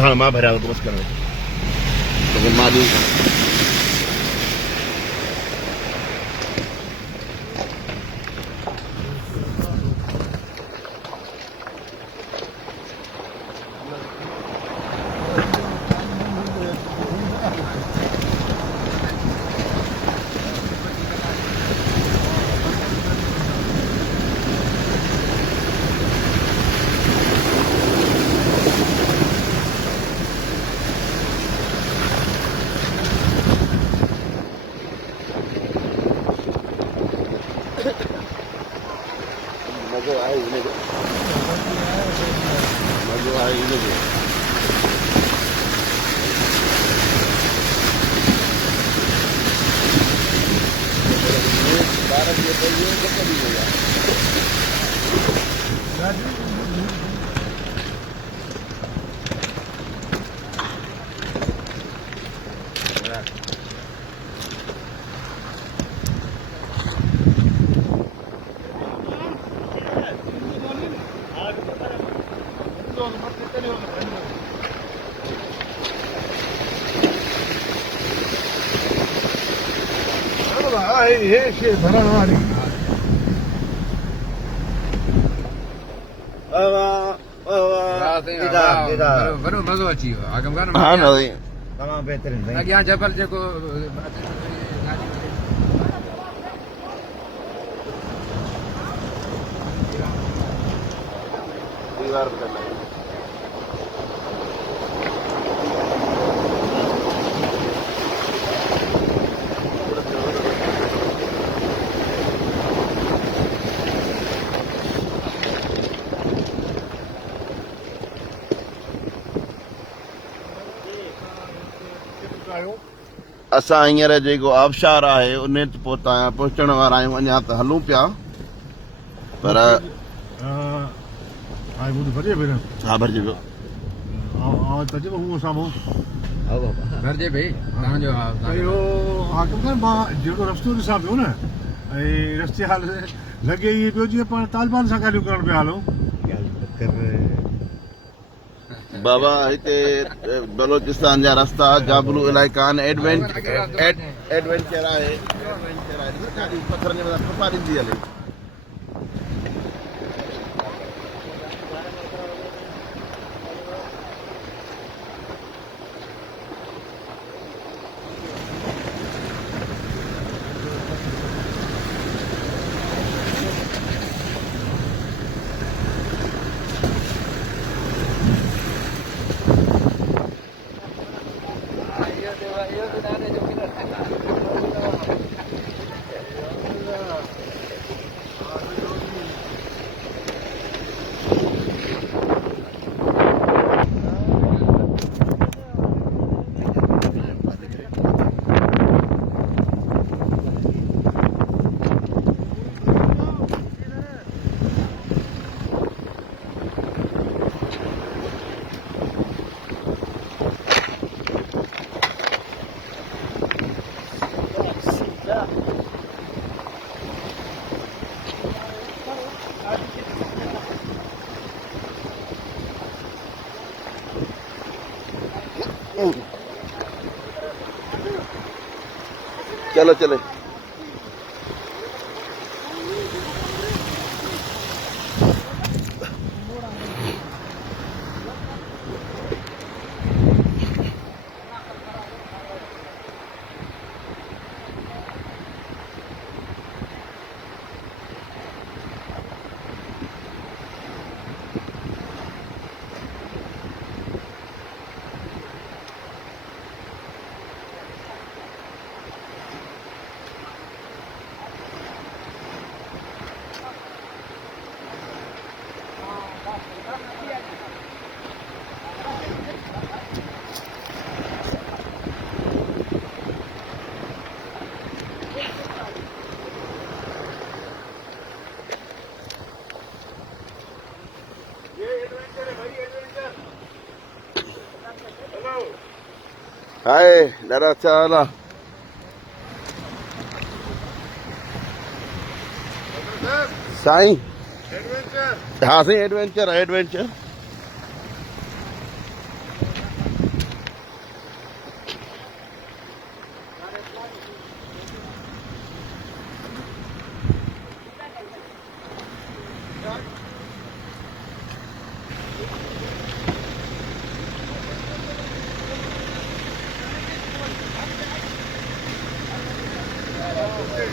हाँ मां भरिया तो बस कर लेकिन मां दी मज़ो आहे इनजो मज़ो आहे इनजो ॿारनि खे त इहो घटि थी वई आहे वॾो मज़ो अची वियो आगमगान हा न तमामु बहितरीन साईं अॻियां जबल जेको दीवार पे करना है असां हींअर जेको आबशार आहे उन ते पहुचण वारा आहियूं अञा त हलूं पिया पर हा भरिजे पियो भरिजे भई तव्हांजो मां जेको रस्तो ॾिसां पियो न ऐं रस्ते हाल लॻे इहे पियो जीअं पाण तालिबान सां ॻाल्हियूं करण पिया हलूं बाबा हिते बलोचिस्तान जा रस्ता जाबलू इलाइका आहिनि एडवेंचर आहे पथरनि जे मथां फुफा ॾींदी हले चलो चले हाय ॾाढा अच्छा हाल आहे साईं हा साईं एडवेंचर ओके